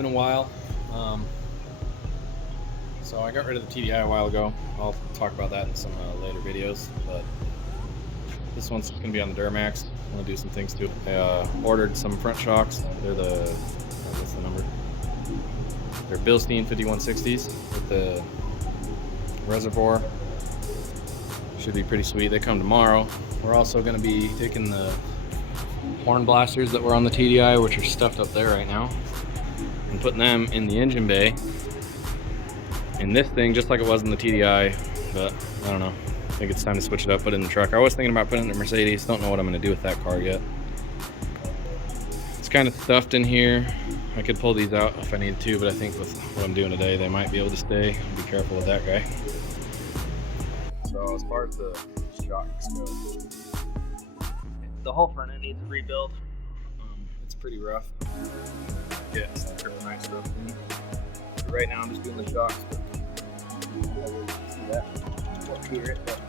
been a while. So I got rid of the TDI a while ago. I'll talk about that in some later videos, but this one's going to be on the Duramax. I'm going to do some things to it. I ordered some front shocks. They're what's the number? They're Bilstein 5160s with the reservoir. Should be pretty sweet. They come tomorrow. We're also going to be taking the horn blasters that were on the TDI, which are stuffed up there right now, and putting them in the engine bay in this thing, just like it was in the TDI. But I don't know, I think it's time to switch it up, put it in the truck. I was thinking about putting it in the Mercedes. Don't know what I'm going to do with that car yet. It's kind of stuffed in here. I could pull these out if I needed to, but I think with what I'm doing today, they might be able to stay. Be careful with that guy. So as far as the shocks go, the whole front end needs a rebuild. It's pretty rough. Yeah, it's the kryptonite stuff. Right now I'm just doing the shocks, but I will see that. Won't hear it, but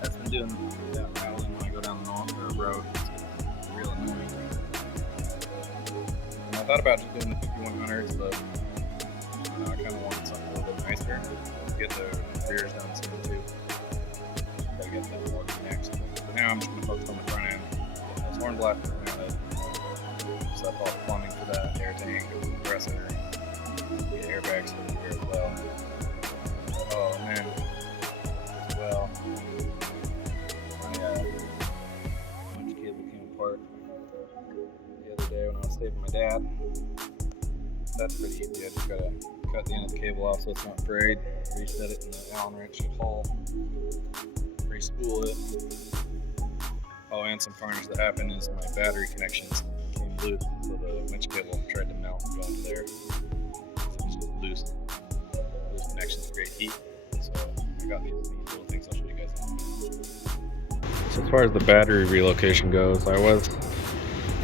that's been doing that rattling when I go down the road. It's real annoying. And I thought about just doing the 5100s, but I kind of wanted something a little bit nicer. Get the rears done soon too. Gotta get that working next. But now I'm just gonna focus on the front end. Those horn blasters mounted. Stuff all the plumbing for that, air tank, compressor, get airbags for the rear as well. Oh man, as well. My bunch of cable came apart the other day when I was staying with my dad. That's pretty easy. I just gotta cut the end of the cable off so it's not frayed, reset it in the Allen wrench hole, re-spool it. Oh, and some carnage that happened is my battery connections came loose, so the winch cable tried to melt and go into there. So it's just loose connections create heat. So I got these little things I'll show you guys in a minute. So as far as the battery relocation goes, I was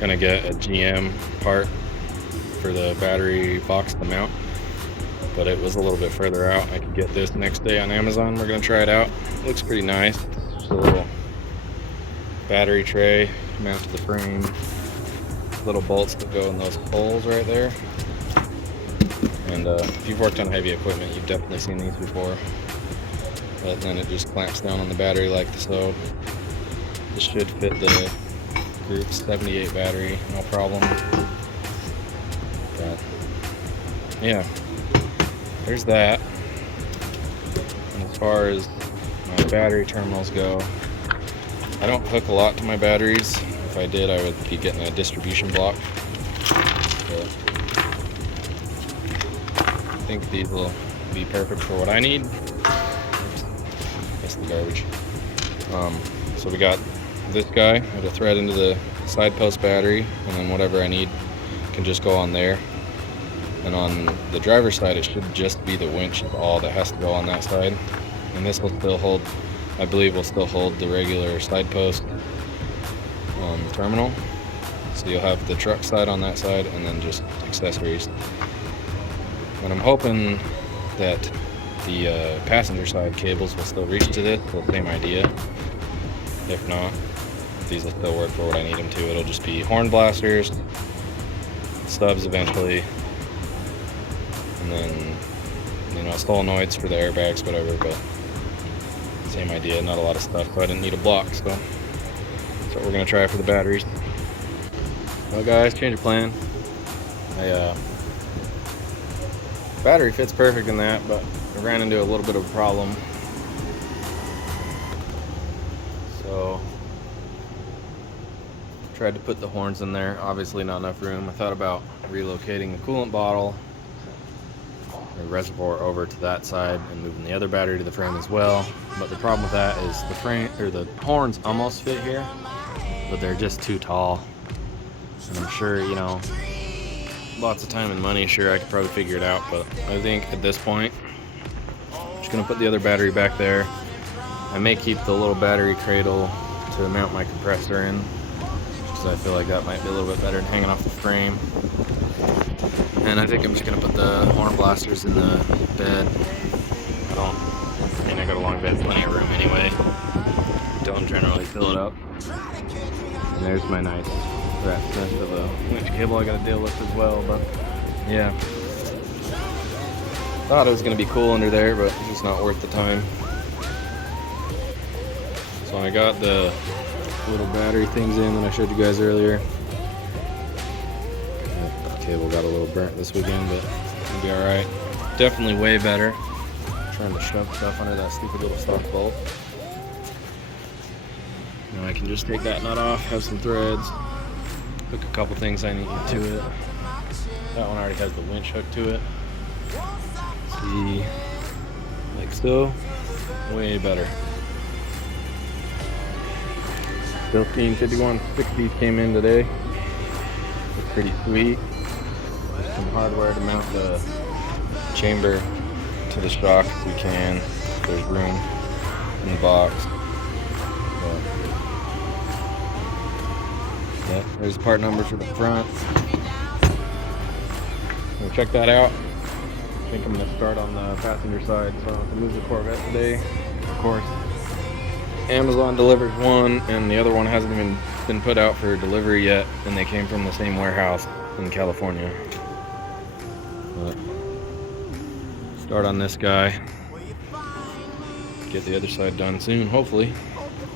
gonna get a GM part for the battery box to mount, but it was a little bit further out. I could get this next day on Amazon. We're gonna try it out. It looks pretty nice. Just a little battery tray mounted to the frame, little bolts that go in those holes right there. And if you've worked on heavy equipment, you've definitely seen these before. But then it just clamps down on the battery like so. This should fit the Group 78 battery, no problem. But yeah, there's that. And as far as my battery terminals go, I don't hook a lot to my batteries. If I did, I would be getting a distribution block. But I think these will be perfect for what I need. Oops, that's the garbage. So we got this guy with a thread into the side post battery, and then whatever I need can just go on there. And on the driver's side, it should just be the winch is all that has to go on that side. And this will still hold, I believe will still hold the regular side post terminal. So you'll have the truck side on that side and then just accessories. And I'm hoping that the passenger side cables will still reach to this, so same idea. If not, these will still work for what I need them to. It'll just be horn blasters, stubs eventually, and then, you know, solenoids for the airbags, whatever, but same idea, not a lot of stuff, so I didn't need a block, so that's what we're gonna try for the batteries. Well guys, change of plan. Battery fits perfect in that, but I ran into a little bit of a problem. So tried to put the horns in there, obviously not enough room. I thought about relocating the coolant bottle or reservoir over to that side and moving the other battery to the frame as well. But the problem with that is the frame or the horns almost fit here, but they're just too tall. And I'm sure, you know, lots of time and money, sure I could probably figure it out, but I think at this point I'm just gonna put the other battery back there. I may keep the little battery cradle to mount my compressor in, because I feel like that might be a little bit better than hanging off the frame. And I think I'm just gonna put the horn blasters in the bed. I mean, I got a long bed, plenty of room anyway. Don't generally fill it up. And there's my nice rat's nest of a winch cable I gotta deal with as well, but yeah. Thought it was gonna be cool under there, but it's not worth the time. So I got the little battery things in that I showed you guys earlier. The cable got a little burnt this weekend, but it'll be alright. Definitely way better. Trying to shove stuff under that stupid little stock bolt. Now I can just take that nut off, have some threads, hook a couple things I need to it. That one already has the winch hooked to it. See, like so, way better. Bilstein 5160 came in today. It's pretty sweet. Some hardware to mount the chamber to the shock if we can. There's room in the box. But, yeah, there's the part numbers for the front. We'll check that out. I think I'm going to start on the passenger side, so I have to move the Corvette today. Of course, Amazon delivers one, and the other one hasn't even been put out for delivery yet, and they came from the same warehouse in California. But start on this guy. Get the other side done soon, hopefully.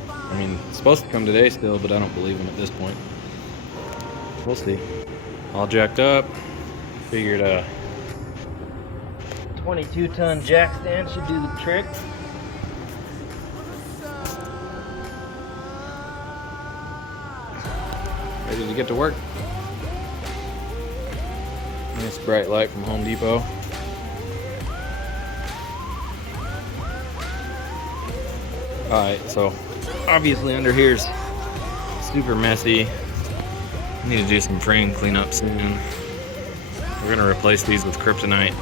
I mean, it's supposed to come today still, but I don't believe them at this point. We'll see. All jacked up. Figured a 22-ton jack stand should do the trick. Ready to get to work. Nice bright light from Home Depot. Alright, so obviously under here's super messy. I need to do some frame cleanup soon. We're gonna replace these with kryptonite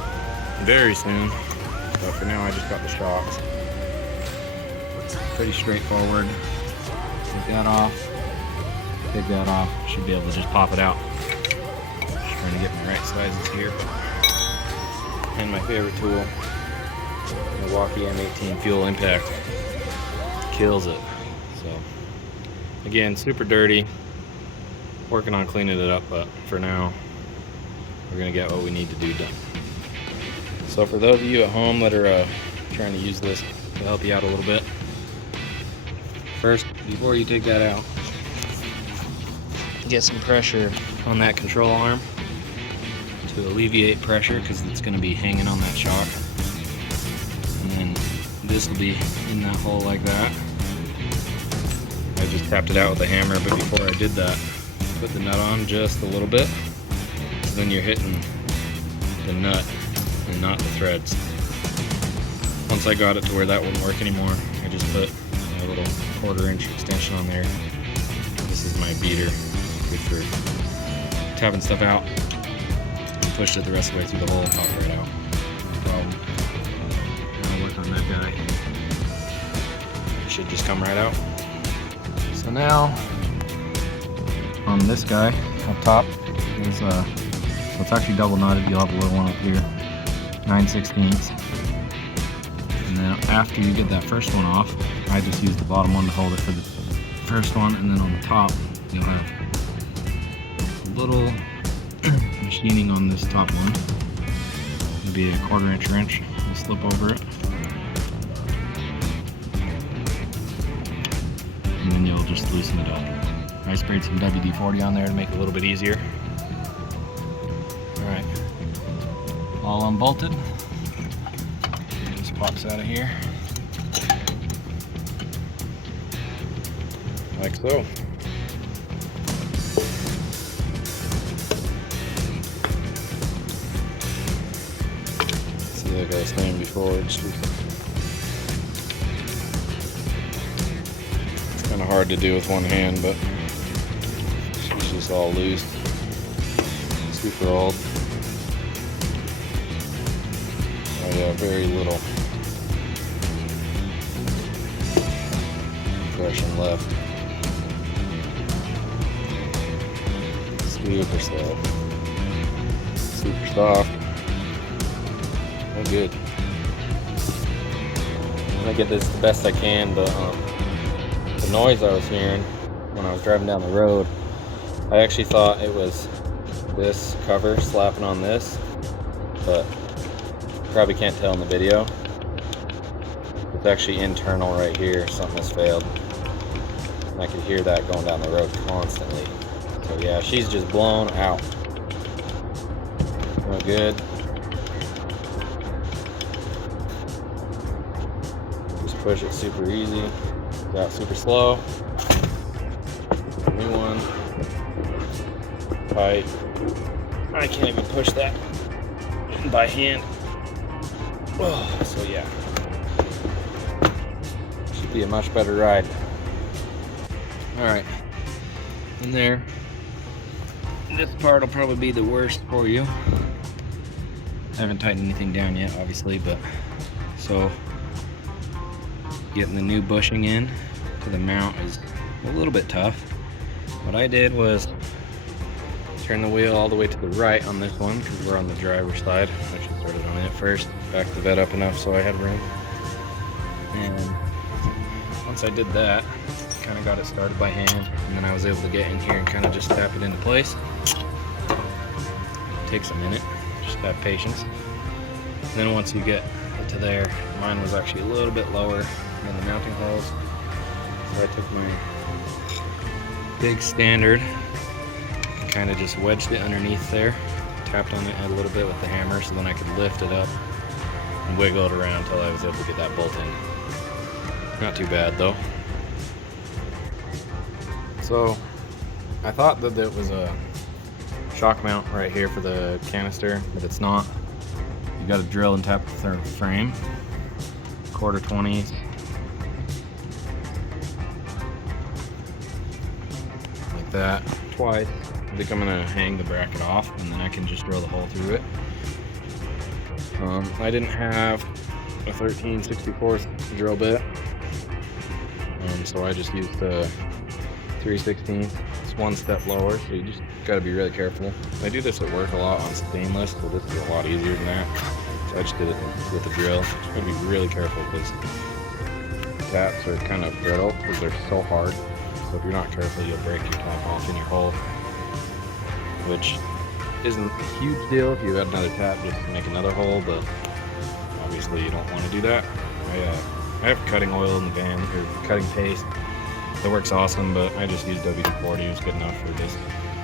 very soon. But for now I just got the shocks. Pretty straightforward. Take that off. Take that off. Should be able to just pop it out. Just trying to get my right sizes here. And my favorite tool, Milwaukee M18 Fuel Impact. Kills it. So again, super dirty. Working on cleaning it up, but for now we're gonna get what we need to do done. So for those of you at home that are trying to use this to help you out a little bit, first, before you take that out, get some pressure on that control arm to alleviate pressure because it's going to be hanging on that shock. And then this will be in that hole like that. I just tapped it out with a hammer, but before I did that, put the nut on just a little bit. So then you're hitting the nut and not the threads. Once I got it to where that wouldn't work anymore, I just put a little 1/4-inch extension on there. This is my beater. Good for tapping stuff out. And pushed it the rest of the way through the hole and popped right out. No problem. Now work on that guy. It should just come right out. So now, on this guy up top, is so it's actually double knotted. You'll have a little one up here, 9/16. And then after you get that first one off, I just use the bottom one to hold it for the first one, and then on the top, you'll have little machining on this top one. It'll be a 1/4-inch wrench. We'll slip over it, and then you'll just loosen it up. I sprayed some WD-40 on there to make it a little bit easier. Alright, all unbolted. Just pops out of here like so. Like I was saying before, it's kind of hard to do with one hand, but it's just all loose. Super old. Oh yeah, very little compression left. Super slow. Super soft. Good. I'm gonna get this the best I can, but the noise I was hearing when I was driving down the road I actually thought it was this cover slapping on this, but you probably can't tell in the video. It's actually internal right here. Something has failed. And I could hear that going down the road constantly. So yeah, she's just blown out. Not good. Just push it super easy. Got super slow. New one. Tight. I can't even push that by hand. Oh, so yeah. Should be a much better ride. Alright. In there. This part will probably be the worst for you. I haven't tightened anything down yet, obviously, but so getting the new bushing in to the mount is a little bit tough. What I did was turn the wheel all the way to the right on this one because we're on the driver's side. I actually started on it first, backed the bed up enough so I had room. And once I did that, kind of got it started by hand, and then I was able to get in here and kind of just tap it into place. It takes a minute, just have patience. And then once you get it to there, mine was actually a little bit lower than the mounting holes. So I took my big standard and kind of just wedged it underneath there, tapped on it a little bit with the hammer so then I could lift it up and wiggle it around until I was able to get that bolt in. Not too bad though. So I thought that it was a shock mount right here for the canister, but it's not. You got to drill and tap the third frame, 1/4-20s. Like that, twice. I think I'm gonna hang the bracket off and then I can just drill the hole through it. I didn't have a 13/64 drill bit, so I just used the 3/16. It's one step lower, so you just gotta be really careful. I do this at work a lot on stainless, so this is a lot easier than that. So I just did it with the drill. Just gotta be really careful because taps are kind of brittle because they're so hard. So if you're not careful, you'll break your tap off in your hole, which isn't a huge deal if you add another tap just to make another hole, but obviously you don't want to do that. I have cutting oil in the van, or cutting paste. It works awesome, but I just used WD-40. It was good enough for this,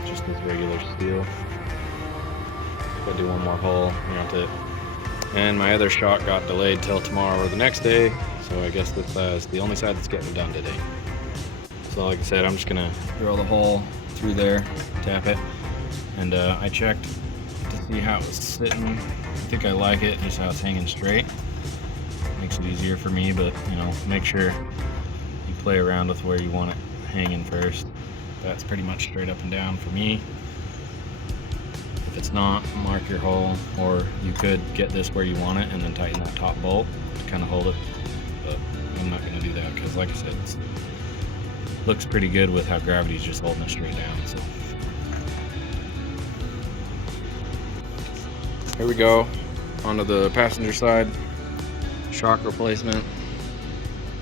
just this regular steel. Gotta do one more hole, mount it. And my other shock got delayed till tomorrow or the next day, so I guess that's the only side that's getting done today. So like I said, I'm just gonna drill the hole through there, tap it, and I checked to see how it was sitting. I think I like it, just how it's hanging straight. Makes it easier for me, but you know, make sure you play around with where you want it hanging first. That's pretty much straight up and down for me. If it's not, mark your hole, or you could get this where you want it and then tighten that top bolt to kind of hold it, but I'm not going to do that because like I said, it looks pretty good with how gravity's just holding it straight down. So here we go, onto the passenger side. Shock replacement.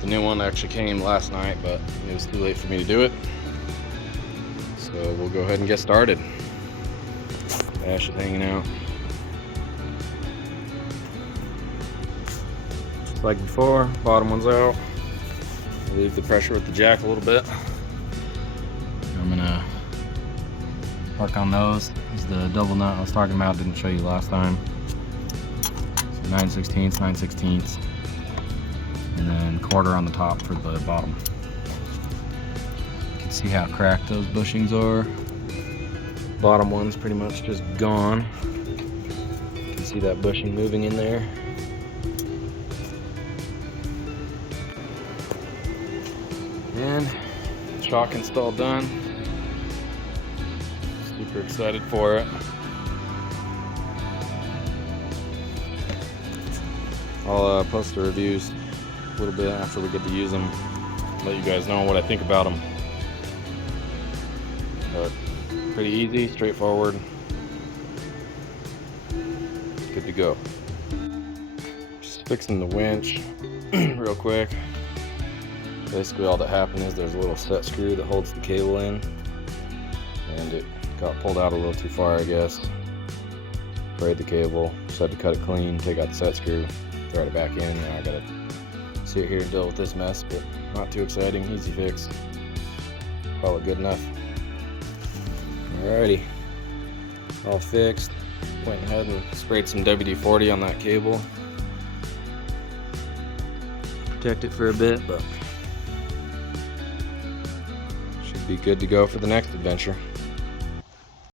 The new one actually came last night, but it was too late for me to do it. So we'll go ahead and get started. Dash is hanging out. Just like before, bottom one's out. Relieve the pressure with the jack a little bit. I'm gonna work on those. This is the double nut I was talking about, didn't show you last time. So 9/16, 9/16, and then 1/4 on the top for the bottom. You can see how cracked those bushings are. Bottom one's pretty much just gone. You can see that bushing moving in there. And shock install done. Super excited for it. I'll post the reviews a little bit after we get to use them. Let you guys know what I think about them. But pretty easy, straightforward. Good to go. Just fixing the winch real quick. Basically all that happened is there's a little set screw that holds the cable in. and it got pulled out a little too far, I guess. Frayed the cable, just had to cut it clean, take out the set screw, thread it back in. Now I gotta sit here and deal with this mess, but not too exciting, easy fix. Call it good enough. Alrighty, all fixed. Went ahead and sprayed some WD-40 on that cable. Protect it for a bit, but should be good to go for the next adventure.